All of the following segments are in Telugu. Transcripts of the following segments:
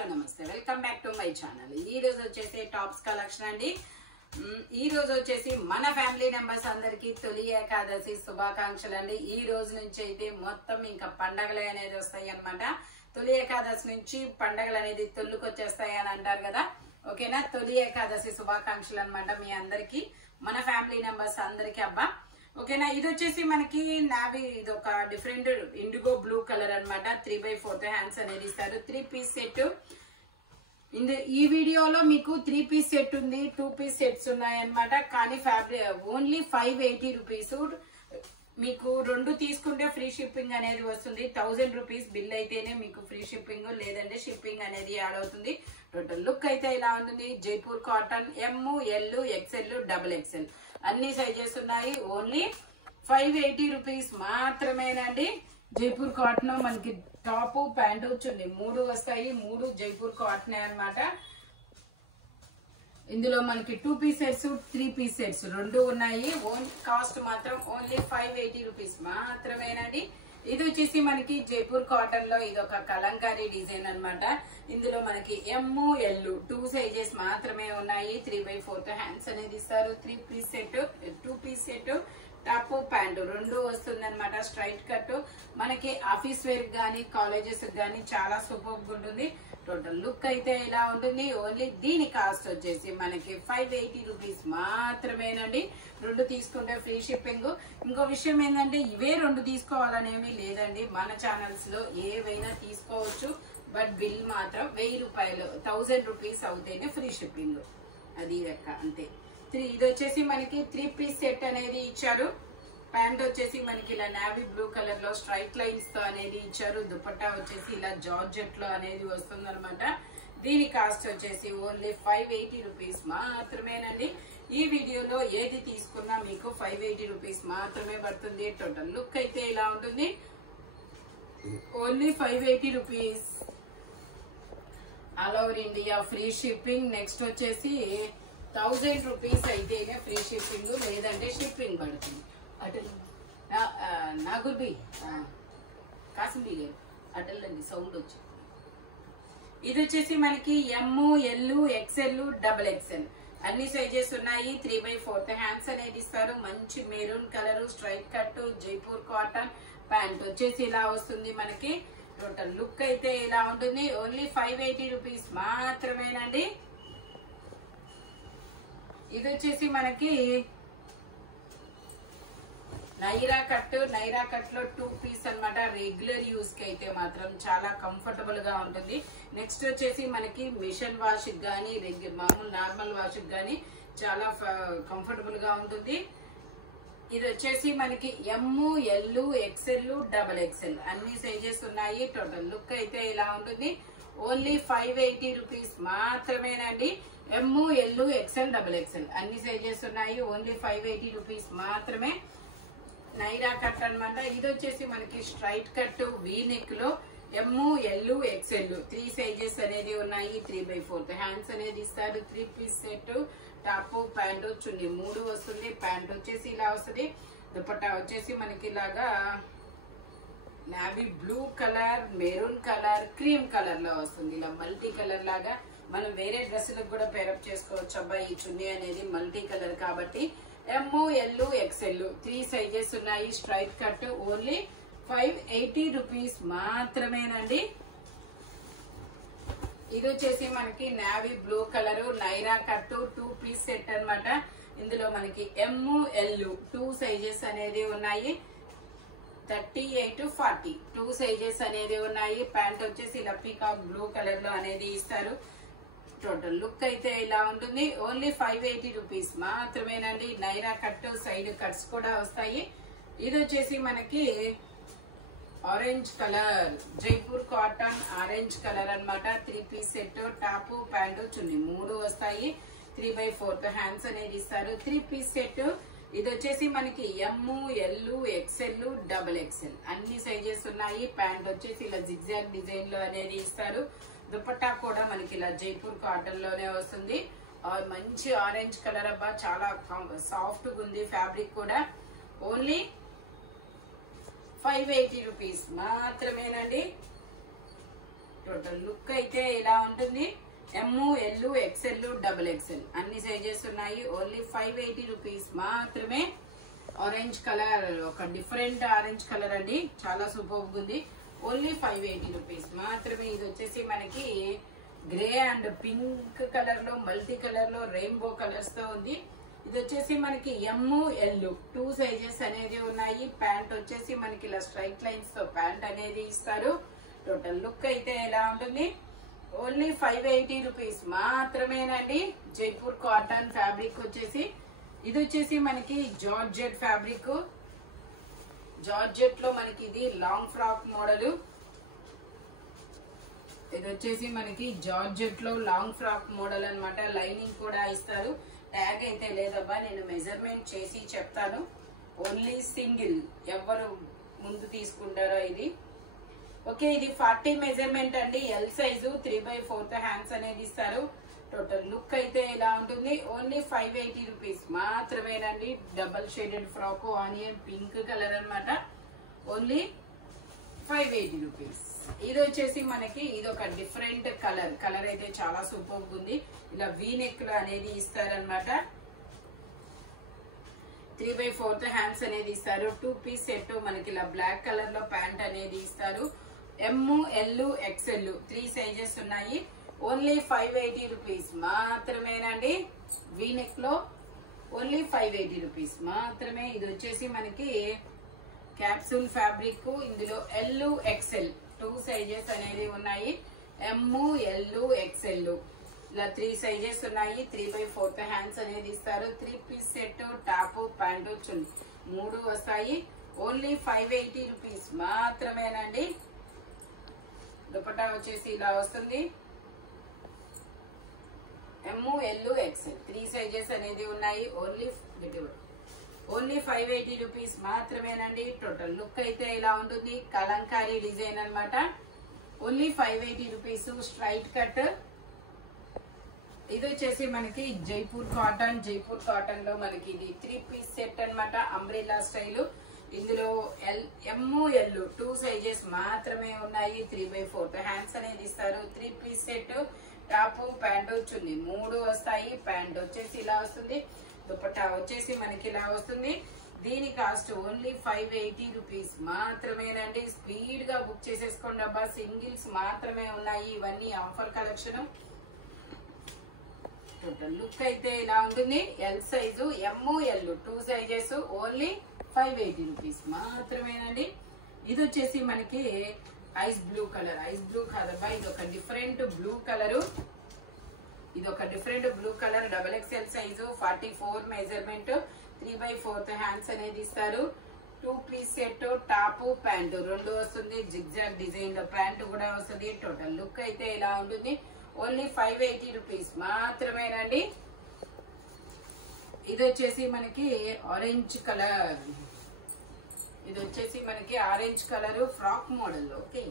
హలో నమస్తే, welcome back to my channel. ఈ రోజు వచ్చేసి టాప్స్ కలెక్షన్ అండి. ఈ రోజు వచ్చేసి మన ఫ్యామిలీ మెంబర్స్ అందరికి తొలి ఏకాదశి శుభాకాంక్షలు అండి. ఈ రోజు నుంచి అయితే మొత్తం ఇంకా పండగలు అనేది వస్తాయి అన్నమాట. తొలి ఏకాదశి నుంచి పండగలు అనేది తొల్లుకొచ్చేస్తాయి అని అంటారు కదా. ఓకేనా, తొలి ఏకాదశి శుభాకాంక్షలు అన్నమాట మీ అందరికి, మన ఫ్యామిలీ మెంబర్స్ అందరికి. అబ్బా ఓకేనా, ఇది వచ్చేసి మనకి నావీ, ఇది ఒక డిఫరెంట్ ఇండిగో బ్లూ కలర్ అనమాట. 3/4 హ్యాండ్స్ అనేది ఇస్తారు. 3 పీస్ సెట్. ఈ వీడియోలో మీకు 3 పీస్ సెట్ ఉంది, 2 పీస్ సెట్స్ ఉన్నాయన్నమాట. కానీ ఫ్యాబ్రిక్ ఓన్లీ 580 రూపీస్. మీకు 2 తీసుకుంటే ఫ్రీ షిప్పింగ్ అనేది వస్తుంది. 1000 రూపీస్ బిల్ అయితేనే మీకు ఫ్రీ షిప్పింగ్, లేదంటే షిప్పింగ్ అనేది యాడ్ అవుతుంది. టోటల్ లుక్ అయితే ఇలా ఉంటుంది. Jaipur cotton ML, XL, XXL అన్ని సైజెస్ ఉన్నాయి. ఓన్లీ 580 రూపీస్ మాత్రమేనండి. జైపూర్ కాటన్ మనకి టాప్ ప్యాంటు చున్నీ 3 వస్తాయి. 3 జైపూర్ కాటన్ అన్నమాట. ఇందులో మనకి 2 పీస్ సెట్స్, 3 పీస్ సెట్స్ 2 ఉన్నాయి. కాస్ట్ మాత్రం ఓన్లీ 580 రూపీస్ మాత్రమేనండి. ఇది వచ్చేసి మనకి జైపూర్ కాటన్ లో ఇది ఒక కలంకారీ డిజైన్ అన్నమాట. ఇందులో మనకి ML 2 సైజెస్ మాత్రమే ఉన్నాయి. 3/4 హ్యాండ్స్ అనేది ఇస్తారు. 3 piece set, 2 piece set, top pant 2 వస్తుంది అనమాట. స్ట్రైట్ కట్ మనకి ఆఫీస్ వేర్ గానీ కాలేజెస్ గానీ చాలా సూపర్ ఉంటుంది. టోటల్ లుక్ అయితే ఇలా ఉంటుంది. ఓన్లీ దీని కాస్ట్ వచ్చేసి మనకి 580 రూపీస్ మాత్రమేనండి. 2 తీసుకుంటే ఫ్రీ షిప్పింగ్. ఇంకో విషయం ఏంటంటే ఇవే 2 తీసుకోవాలనేమి లేదండి. మన ఛానల్స్ లో ఏవైనా తీసుకోవచ్చు. బట్ బిల్ మాత్రం 1000 రూపాయలు, 1000 రూపీస్ అవుతేనే ఫ్రీ షిప్పింగ్. అది లెక్క అంతే. ఇది వచ్చేసి మనకి 3 పీస్ సెట్ అనేది ఇచ్చారు. ప్యాంట్ వచ్చేసి మనకి ఇలా నావీ బ్లూ కలర్ లో స్ట్రైట్ లైన్స్ తో అనేది ఇచ్చారు. దుపట్టా వచ్చేసి ఇలా జార్జెట్ లో అనేది వస్తుంది అనమాట. దీని కాస్ట్ వచ్చేసి ఓన్లీ 580 రూపీస్ మాత్రమేనండి. ఈ వీడియోలో ఏది తీసుకున్నా మీకు 580 రూపీస్ మాత్రమే పడుతుంది. టోటల్ లుక్ అయితే ఇలా ఉంటుంది. Only 580 rupees, all over India free shipping. Next వచ్చేసి 1000 రూపీస్ అయితేనే ఫ్రీ షిప్పింగ్, లేదంటే షిప్పింగ్ పడుతుంది. అటల్ నాగుర్బి కాసింది లేదు, అటల్లండి సౌండ్ వచ్చి. ఇది వచ్చేసి మనకి ML, XL, XXL అన్ని సైజెస్ ఉన్నాయి. 3/4 హ్యాండ్స్ అనేది ఇస్తారు. మంచి maroon colour straight cut Jaipur cotton. Pant వచ్చేసి ఇలా వస్తుంది మనకి. టోటల్ లుక్ అయితే ఇలా ఉంటుంది. ఓన్లీ 580 రూపీస్ మాత్రమేనండి. ఇది వచ్చేసి మనకి నైరా కట్ లో 2 పీస్ అన్నమాట. రెగ్యులర్ యూస్ కి అయితే మాత్రం చాలా కంఫర్టబుల్ గా ఉంటుంది. నెక్స్ట్ వచ్చేసి మనకి మిషన్ వాష్ గానీ మామూలు నార్మల్ వాష్ గానీ చాలా కంఫర్టబుల్ గా ఉంటుంది. ఇది వచ్చేసి మనకి ML, XL, XXL అన్ని సైజెస్ ఉన్నాయి. టోటల్ లుక్ అయితే ఇలా ఉంటుంది. ఓన్లీ 580 రూపీస్ మాత్రమేనండి. ML, XL, XXL అన్ని సైజెస్ ఉన్నాయి. ఓన్లీ 580 రూపీస్ మాత్రమే. నైరా కట్ అనమాట. ఇది వచ్చేసి మనకి స్ట్రైట్ కట్ వీ నెక్ లో ML, XL 3 సైజెస్ అనేది ఉన్నాయి. 3/4 హ్యాండ్స్ అనేది ఇస్తారు. 3 piece set, top pant chunni 3 వస్తుంది. ప్యాంట్ వచ్చేసి ఇలా వస్తుంది. దుపట్టా వచ్చేసి మనకి ఇలాగా navy blue colour, maroon colour, cream colour లో వస్తుంది. ఇలా మల్టీ కలర్ లాగా మనం వేరే డ్రెస్సులకు కూడా పేరప్ చేసుకోవచ్చు. అబ్బాయి ఈ చున్నీ అనేది మల్టీ కలర్ కాబట్టి. ML, XL 3 సైజెస్ ఉన్నాయి. స్ట్రైట్ కట్ ఓన్లీ 580 రూపీస్ మాత్రమేనండి. ఇది వచ్చేసి మనకి navy blue colour Naira cut 2 piece set అన్నమాట. ఇందులో మనకి ML 2 సైజెస్ అనేది ఉన్నాయి. 38, 40 2 సైజెస్ అనేది ఉన్నాయి. ప్యాంట్ వచ్చేసి ఇలా పీకాక్ బ్లూ కలర్ లో అనేది ఇస్తారు. టోటల్ లుక్ అయితే ఇలా ఉంటుంది. ఓన్లీ 580 రూపీస్ మాత్రమేనండి. నైరా కట్ సైడ్ కట్స్ కూడా వస్తాయి. ఇది వచ్చేసి మనకి orange colour Jaipur cotton orange colour అన్నమాట. 3 piece set, top pant chunni 3 వస్తాయి. 3/4 హ్యాండ్స్ అనేది ఇస్తారు. 3 పీస్ సెట్. ఇది వచ్చేసి మనకి ML, XL, XXL అన్ని సైజెస్ ఉన్నాయి. ప్యాంట్ వచ్చేసి ఇలా జిగ్జాగ్ డిజైన్ లో అనేది ఇస్తారు. దుపట్టా కూడా మనకి ఇలా జైపూర్ కాటన్ లోనే వస్తుంది. మంచి ఆరెంజ్ కలర్ అబ్బా, చాలా సాఫ్ట్ గా ఉంది ఫ్యాబ్రిక్ కూడా. ఓన్లీ 580 రూపీస్ మాత్రమేనండి. టోటల్ లుక్ అయితే ఇలా ఉంటుంది. M, L, XL, double XL అన్ని సైజెస్ ఉన్నాయి. ఓన్లీ 580 రూపీస్ మాత్రమే. ఆరెంజ్ కలర్, ఒక డిఫరెంట్ ఆరెంజ్ కలర్ అండి, చాలా సూపర్ ఉంది. ఓన్లీ 580 రూపీస్ మాత్రమే. ఇది వచ్చేసి మనకి గ్రే అండ్ పింక్ కలర్ లో, మల్టీ కలర్ లో, రెయిన్బో కలర్స్ తో ఉంది. ఇది వచ్చేసి మనకి ఎమ్, ఎల్ 2 సైజెస్ అనేది ఉన్నాయి. ప్యాంట్ వచ్చేసి మనకి ఇలా స్ట్రైట్ లైన్స్ తో ప్యాంట్ అనేది ఇస్తారు. టోటల్ లుక్ అయితే ఎలా ఉంటుంది? ఓన్లీ 580 రూపీస్ మాత్రమేనండి. జైపూర్ కాటన్ ఫ్యాబ్రిక్ వచ్చేసి, ఇది వచ్చేసి మనకి జార్జెట్ ఫ్యాబ్రిక్. జార్జెట్ లో మనకి ఇది లాంగ్ ఫ్రాక్ మోడల్. ఇది వచ్చేసి మనకి జార్జెట్ లో లాంగ్ ఫ్రాక్ మోడల్ అన్నమాట. లైనింగ్ కూడా ఇస్తారు. ట్యాగ్ అయితే లేదబ్బా, నేను మెజర్మెంట్ చేసి చెప్తాను. ఓన్లీ సింగిల్, ఎవరు ముందు తీసుకుంటారో ఇది. ఓకే, ఇది 40 మెజర్మెంట్ అండి. ఎల్ సైజు 3/4 హ్యాండ్స్ అనేది ఇస్తారు. టోటల్ లుక్ అయితే ఇలా ఉంటుంది. ఓన్లీ 580 రూపీస్ మాత్రమేనండి. Double shaded frock, onion pink colour అన్నమాట. Only 580 rupees. ఇది వచ్చేసి మనకి ఇది ఒక డిఫరెంట్ కలర్. కలర్ అయితే చాలా సూపర్ ఉంది. ఇలా వీ నెక్ లో అనేది ఇస్తారనమాట. 3/4 హ్యాండ్స్ అనేది ఇస్తారు. 2 పీస్ సెట్ మనకి ఇలా బ్లాక్ కలర్ లో ప్యాంట్ అనేది ఇస్తారు. ఎమ్, ఎల్, ఎక్స్ఎల్ 3 సైజెస్ ఉన్నాయి. ఓన్లీ 580 రూపీస్ మాత్రమేనండి. వీ నెక్ లో ఓన్లీ 580 రూపీస్ మాత్రమే. ఇది వచ్చేసి మనకి క్యాప్సూల్ ఫ్యాబ్రిక్. ఇందులో ఎల్, ఎక్స్ఎల్ 2 సైజెస్ అనేది ఉన్నాయి. ఎమ్, ఎల్, ఎక్స్ఎల్ ఇలా 3 సైజెస్ ఉన్నాయి. 3/4 హ్యాండ్స్ అనేది ఇస్తారు. 3 piece set, top, pant, chunni 3 వస్తాయి. ఓన్లీ 580 రూపీస్ మాత్రమేనండి. దుపట్టా వచ్చేసి ఇలా వస్తుంది. ఎమ్, ఎల్, ఎక్స్ఎల్ 3 సైజెస్ అనేది ఉన్నాయి. ఓన్లీ 580 రూపీస్ మాత్రమేనండి. టోటల్ లుక్ అయితే ఇలా ఉంటుంది. కలంకారీ డిజైన్ అన్నమాట. Only 580 rupees. Straight cut. ఇది వచ్చేసి మనకి జైపూర్ కాటన్. జైపూర్ కాటన్ లో మనకి ఇది 3 పీస్ సెట్ అన్నమాట. Umbrella style. ఇందులో ఎమ్, ఎల్ 2 సైజెస్ మాత్రమే ఉన్నాయి. 3/4 హ్యాండ్స్ అనేది ఇస్తారు. 3 piece set, top, pant, chunni 3 వస్తాయి. ప్యాంట్ వచ్చేసి ఇలా వస్తుంది. దుపట్టా వచ్చేసి మనకి ఇలా వస్తుంది. దీని కాస్ట్ ఓన్లీ 580 రూపీస్ మాత్రమేనండి. స్పీడ్ గా బుక్ చేసేసుకోండి అబ్బా. సింగిల్స్ మాత్రమే ఉన్నాయి. ఇవన్నీ ఆఫర్ కలెక్షన్. టోటల్ లుక్ అయితే ఇలా ఉంటుంది. L size, M, L 2 sizes. Only 580 rupees మాత్రమేనండి. ఇది వచ్చేసి మనకి ice blue colour. Ice blue కాదబ్బా, ఇది ఒక డిఫరెంట్ బ్లూ కలరు. ఇది ఒక different blue colour. Double XL size, 44 measurement, 3/4 hands అనేది ఇస్తారు. 2 పీస్ సెట్, టాప్, ప్యాంటు 2 వస్తుంది. జిగ్జాగ్ డిజైన్ లో ప్యాంటు కూడా వస్తుంది. టోటల్ లుక్ అయితే ఇలా ఉంటుంది. ఓన్లీ 580 రూపీస్ మాత్రమేనండి. ఇది వచ్చేసి మనకి ఆరెంజ్ కలర్. ఇది వచ్చేసి మనకి orange colour frock model. Okay,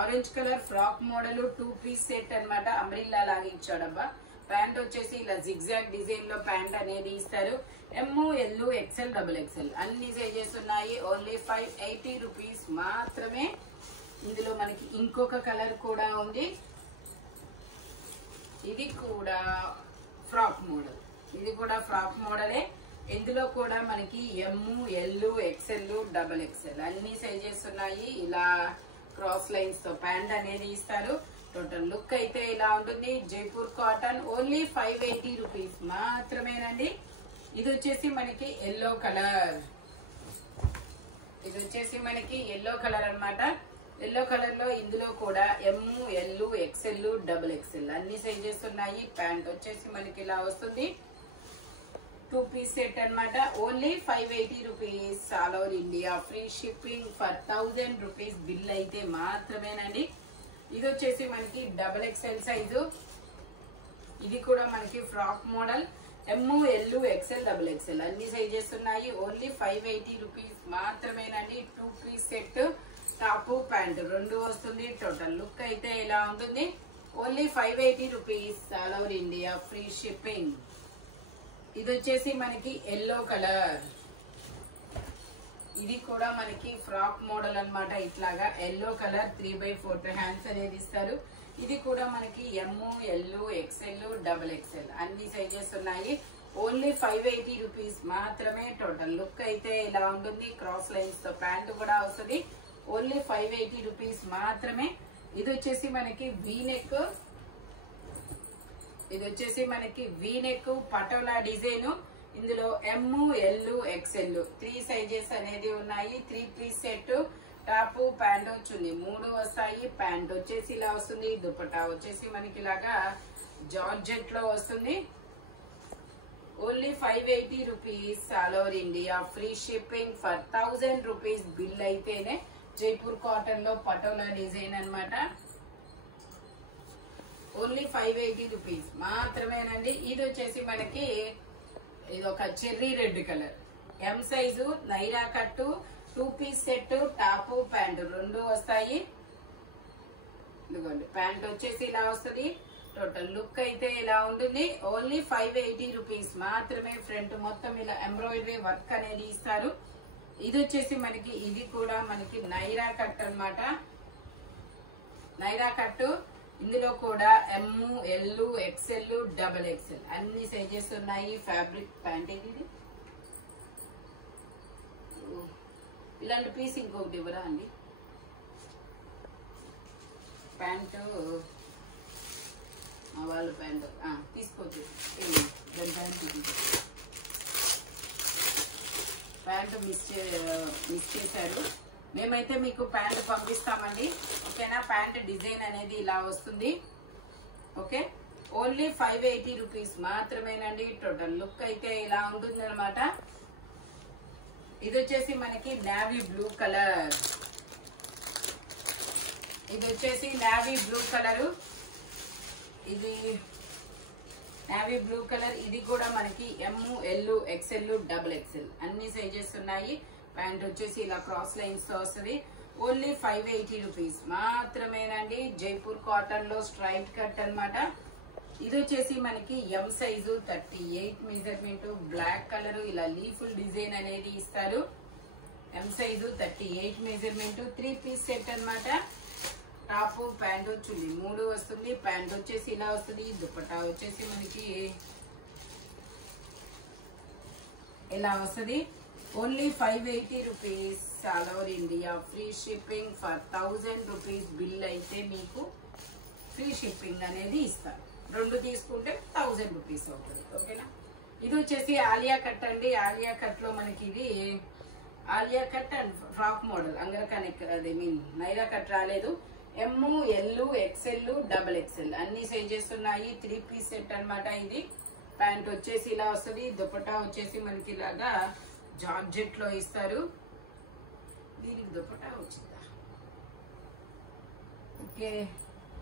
orange colour frock model 2 piece set అన్నమాట. అంబ్రెల్లా లాగా ఇచ్చాడబ్బా. ప్యాంట్ వచ్చేసి ఇలా జిగ్జాగ్ డిజైన్ లో ప్యాంట్ అనేది ఇస్తారు. M, L, XL, double XL అన్ని సైజెస్ ఉన్నాయి. ఓన్లీ 580 రూపీస్ మాత్రమే. ఇందులో మనకి ఇంకొక కలర్ కూడా ఉంది. ఇది కూడా ఫ్రాక్ మోడల్. ఇది కూడా ఫ్రాక్ మోడలే. ఇందులో కూడా మనకి ఎమ్, ఎల్, ఎక్స్ఎల్, డబుల్ ఎక్స్ఎల్ అన్ని సైజెస్ ఉన్నాయి. ఇలా క్రాస్ లైన్స్ తో ప్యాంట్ అనేది ఇస్తారు. టోటల్ లుక్ అయితే ఇలా ఉంటుంది. జైపూర్ కాటన్. ఓన్లీ 580 రూపీస్ మాత్రమేనండి. ఇది వచ్చేసి మనకి ఎల్లో కలర్. ఇది వచ్చేసి మనకి ఎల్లో కలర్ అన్నమాట. ఎల్లో కలర్ లో ఇందులో కూడా ఎమ్, ఎల్, ఎక్స్ఎల్, డబుల్ ఎక్స్ఎల్ అన్ని సైజెస్ ఉన్నాయి. ప్యాంట్ వచ్చేసి మనకి ఇలా వస్తుంది. 2 పీస్ సెట్ అన్నమాట. Only 580 rupees. All over India free shipping for 1000 rupees bill అయితే మాత్రమేనండి. ఇది వచ్చేసి మనకి డబుల్ ఎక్స్ఎల్ సైజు. ఇది కూడా మనకి frock model. M, L, XL, double XL అన్ని సైజెస్ ఉన్నాయి. ఓన్లీ 580 రూపీస్ మాత్రమేనండి. 2 పీస్ సెట్, టాప్, ప్యాంట్ 2 వస్తుంది. టోటల్ లుక్ అయితే ఇలా ఉంటుంది. Only 580 rupees. All over India free shipping. ఇది వచ్చేసి మనకి ఎల్లో కలర్. ఇది కూడా మనకి ఫ్రాక్ మోడల్ అన్నమాట. ఇట్లాగా ఎల్లో కలర్ 3/4 హ్యాండ్స్ అనేది ఇస్తారు. ఇది కూడా మనకి ఎమ్, ఎల్, ఎక్స్ఎల్, డబుల్ ఎక్స్ఎల్ అన్ని సైజెస్ ఉన్నాయి. ఓన్లీ 580 రూపీస్ మాత్రమే. టోటల్ లుక్ అయితే ఇలా ఉంటుంది. క్రాస్ లైన్స్ తో ప్యాంట్ కూడా వస్తుంది. ఓన్లీ 580 రూపీస్ మాత్రమే. ఇది వచ్చేసి మనకి వీనెక్. ఇది వచ్చేసి మనకి వీనెక్ పటోలా డిజైన్. ఇందులో ఎమ్, ఎల్, ఎక్స్ఎల్ 3 సైజెస్ అనేది ఉన్నాయి. 3 పీస్ సెట్. టాప్, ప్యాంట్ చున్నీ 3 వస్తాయి. ప్యాంట్ వచ్చేసి ఇలా వస్తుంది. దుపట్టా వచ్చేసి మనకి ఇలాగా జార్జెట్ లో వస్తుంది. Only 580 rupees. All over India free shipping for 1000 rupees bill అయితేనే. జైపూర్ కాటన్ లో పటోలా డిజైన్ అన్నమాట. ఓన్లీ 580 రూపీస్ మాత్రమేనండి. ఇది వచ్చేసి మనకి ఇది ఒక cherry red colour. M size Naira cut 2 piece set. Top, pant 2 వస్తాయి. ఇదిగోండి ప్యాంట్ వచ్చేసి ఇలా వస్తుంది. టోటల్ లుక్ అయితే ఇలా ఉంటుంది. ఓన్లీ 580 రూపీస్ మాత్రమే. ఫ్రంట్ మొత్తం ఇలా ఎంబ్రాయిడరీ వర్క్ అనేది ఇస్తారు. ఇది వచ్చేసి మనకి ఇది కూడా మనకి నైరా కట్ అన్నమాట. నైరా కట్టు. ఇందులో కూడా ఎమ్, ఎల్, ఎక్స్ఎల్, డబుల్ ఎక్స్ఎల్ అన్ని సైజెస్ ఉన్నాయి. ఫ్యాబ్రిక్ ప్యాంట్ ఇది. ఇలాంటి పీస్ ఇంకొకటి ఇవ్వరా అండి. ప్యాంటు వాళ్ళ ప్యాంట్ తీసుకోవచ్చు. దాని ప్యాంట్ మిస్ చేశారు. మేమైతే మీకు ప్యాంట్ పంపిస్తామండి. ఓకేనా. ప్యాంట్ డిజైన్ అనేది ఇలా వస్తుంది. ఓకే. ఓన్లీ 580 రూపీస్ మాత్రమేనండి. టోటల్ లుక్ అయితే ఇలా ఉంటుంది అనమాట. ఇది వచ్చేసి మనకి నేవీ బ్లూ కలర్. ఇది వచ్చేసి నేవీ బ్లూ కలరు. ఇది నేవీ బ్లూ కలర్. ఇది కూడా మనకి ఎమ్, ఎల్, ఎక్స్ఎల్, డబుల్ ఎక్స్ఎల్ అన్ని సైజెస్ ఉన్నాయి. ప్యాంట్ వచ్చేసి ఇలా క్రాస్ లైన్స్ తో వస్తుంది. ఓన్లీ 580 రూపీస్ మాత్రమేనండి. జైపూర్ కాటన్ లో స్ట్రైట్ కట్ అన్నమాట. ఇది వచ్చేసి మనకి M size 38 measurement. Black colour ఇలా లీఫుల్ డిజైన్ అనేది ఇస్తారు. M size 38 measurement. 3 piece set అన్నమాట. టాప్, ప్యాంటు చున్నీ 3 వస్తుంది. ప్యాంట్ వచ్చేసి ఇలా వస్తుంది. దుపట్టా వచ్చేసి మనకి ఇలా వస్తుంది. Only 580 rupees. All over India free shipping for 1000 rupees bill అయితే మీకు ఫ్రీ షిప్పింగ్ అనేది ఇస్తారు. 2 తీసుకుంటే 1000 రూపీస్ అవుతుంది. ఓకేనా. ఇది వచ్చేసి ఆలియా కట్ అండి. ఆలియా కట్ లో మనకి ఇది Alia cut and frock model. అంగరకనెక్ అది మీన్ నైరా కట్ రాలేదు. M, L, XL, double XL అన్ని సైజెస్ ఉన్నాయి. 3 పీస్ సెట్ అన్నమాట. ఇది ప్యాంట్ వచ్చేసి ఇలా వస్తుంది. దుపట్టా వచ్చేసి మనకి ఇలాగా జార్జెట్ లో ఇస్తారు. దీనికి దుపట్టా వచ్చిందా? ఓకే.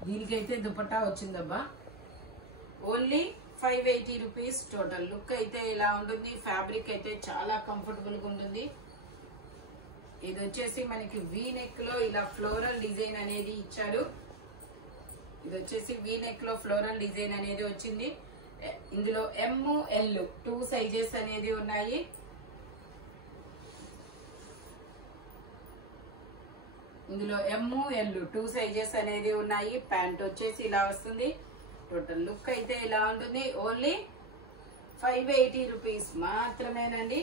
దీనికైతే దుపట్టా వచ్చిందబ్బా. Only 580 rupees. టోటల్ లుక్ అయితే ఇలా ఉంటుంది. ఫ్యాబ్రిక్ అయితే చాలా కంఫర్టబుల్ గా ఉంటుంది. ఇది వచ్చేసి మనకి వీనెక్ లో ఇలా ఫ్లోరల్ డిజైన్ అనేది ఇచ్చారు. ఇది వచ్చేసి వీనెక్ లో ఫ్లోరల్ డిజైన్ అనేది వచ్చింది. ఇందులో ఎమ్, ఎల్ 2 సైజెస్ అనేది ఉన్నాయి. ఇందులో ఎమ్, ఎల్ 2 సైజెస్ అనేది ఉన్నాయి. ప్యాంట్ వచ్చేసి ఇలా వస్తుంది. టోటల్ లుక్ అయితే ఇలా ఉంటుంది. ఓన్లీ 580 రూపీస్ మాత్రమేనండి.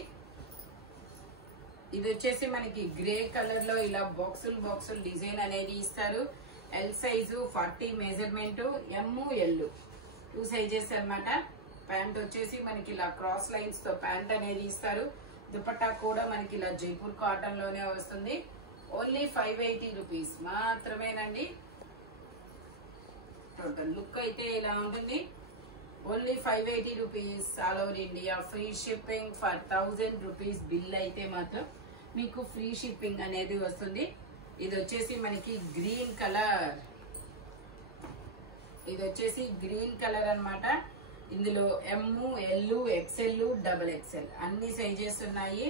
ఇది వచ్చేసి మనకి గ్రే కలర్ లో ఇలా బాక్సులు డిజైన్ అనేది ఇస్తారు. L size 40 measurement. M, L 2 sizes అన్నమాట. ప్యాంట్ వచ్చేసి మనకి ఇలా క్రాస్ లైన్స్ తో ప్యాంట్ అనేది ఇస్తారు. దుపట్టా కూడా మనకి ఇలా జైపూర్ కాటన్ లోనే వస్తుంది. ఓన్లీ 580 రూపీస్ మాత్రమేనండి. టోటల్ లుక్ అయితే ఇలా ఉంటుంది. Only 580 rupees. All over India free shipping for 1000 rupees bill అయితే మాత్రం మీకు ఫ్రీ షిప్పింగ్ అనేది వస్తుంది. ఇది వచ్చేసి మనకి గ్రీన్ కలర్. ఇది వచ్చేసి గ్రీన్ కలర్ అన్నమాట. ఇందులో ఎమ్, ఎల్, ఎక్స్ఎల్, డబుల్ ఎక్స్ఎల్ అన్ని సైజెస్ ఉన్నాయి.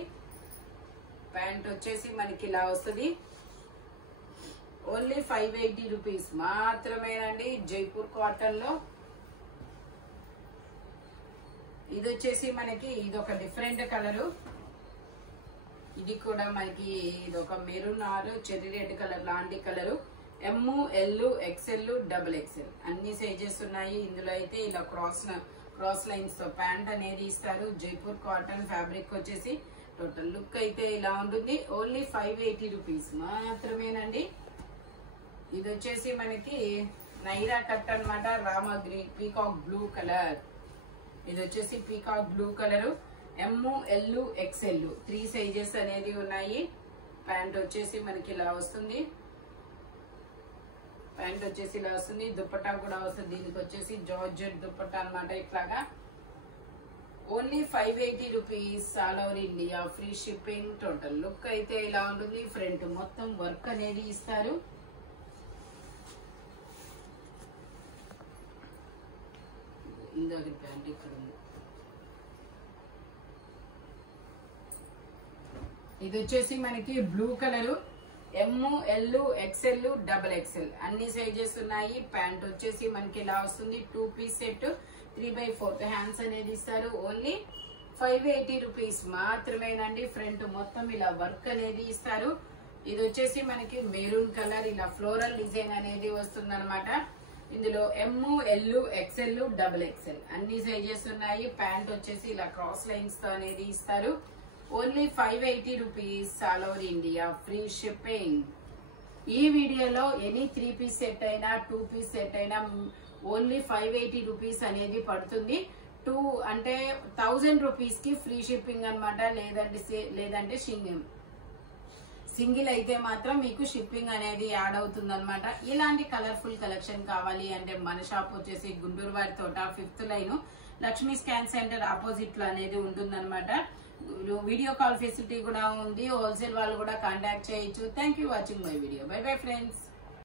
ప్యాంట్ వచ్చేసి మనకి ఇలా వస్తుంది. ఓన్లీ 580 రూపీస్ మాత్రమేనండి. జైపూర్ కాటన్ లో ఇది వచ్చేసి మనకి ఇది ఒక డిఫరెంట్ కలరు. ఇది కూడా మనకి ఇది ఒక maroon are cherry red colour లాంటి కలరు. ఎమ్, ఎల్, ఎక్స్ఎల్, డబుల్ ఎక్స్ఎల్ అన్ని సైజెస్ ఉన్నాయి. ఇందులో అయితే ఇలా క్రాస్ లైన్స్ తో ప్యాంట్ అనేది ఇస్తారు. జైపూర్ కాటన్ ఫ్యాబ్రిక్ వచ్చేసి టోటల్ లుక్ అయితే ఇలా ఉంటుంది. ఓన్లీ 580 రూపీస్ మాత్రమేనండి. ఇది వచ్చేసి మనకి నైరా కట్ అన్నమాట. Rama green peacock blue colour. ఇది వచ్చేసి పీకాక్ బ్లూ కలర్. ఎమ్, ఎల్, ఎక్స్ఎల్ 3 సైజెస్ అనేది ఉన్నాయి. ప్యాంట్ వచ్చేసి మనకి ఇలా వస్తుంది. దుపట్టా కూడా వస్తుంది. దీనికి వచ్చేసి జార్జెట్ దుపట్టా అన్నమాట. ఇట్లాగా only 580 rupees all over India, free shipping. Total look అయితే ఇలా ఉంటుంది. ఫ్రంట్ మొత్తం వర్క్ అనేది ఇస్తారు. ఇందాక ప్యాంట్ ఇక్కడ ఉంది. ఇది వచ్చేసి మనకి బ్లూ కలరు. ఎమ్, ఎల్, ఎక్స్ఎల్, డబుల్ ఎక్స్ఎల్ అన్ని సైజెస్ ఉన్నాయి. ప్యాంట్ వచ్చేసి మనకి ఇలా వస్తుంది. 2 పీస్ సెట్ 3/4 హ్యాండ్స్ అనేది ఇస్తారు. ఓన్లీ 580 రూపీస్ మాత్రమేనండి. ఫ్రంట్ మొత్తం ఇలా వర్క్ అనేది ఇస్తారు. ఇది వచ్చేసి మనకి మెరూన్ కలర్. ఇలా ఫ్లోరల్ డిజైన్ అనేది వస్తుంది అనమాట. ఇందులో ఎమ్, ఎల్, ఎక్స్ఎల్, డబుల్ ఎక్స్ఎల్ అన్ని సైజెస్ ఉన్నాయి. ప్యాంట్ వచ్చేసి ఇలా క్రాస్ లైన్స్ తో అనేది ఇస్తారు. Only 580 rupees all over India, free shipping. ఈ వీడియోలో ఎనీ 3 పీస్ సెట్ అయినా 2 పీస్ సెట్ అయినా ఓన్లీ 580 రూపీస్ అనేది పడుతుంది. 2 అంటే 1000 రూపీస్ కి ఫ్రీ షిప్పింగ్ అనమాట. లేదంటే సింగిల్ అయితే మాత్రం మీకు షిప్పింగ్ అనేది యాడ్ అవుతుంది అనమాట. ఇలాంటి కలర్ఫుల్ కలెక్షన్ కావాలి అంటే మన షాప్ వచ్చేసి గుంటూరు వారి తోట 5th line Lakshmi scan centre opposite లో అనేది ఉంటుందన్నమాట. వీడియో కాల్ ఫెసిలిటీ కూడా ఉంది. హోల్సేల్ వాళ్ళు కూడా కాంటాక్ట్ చేయొచ్చు. Thank you watching my video. By bye friends.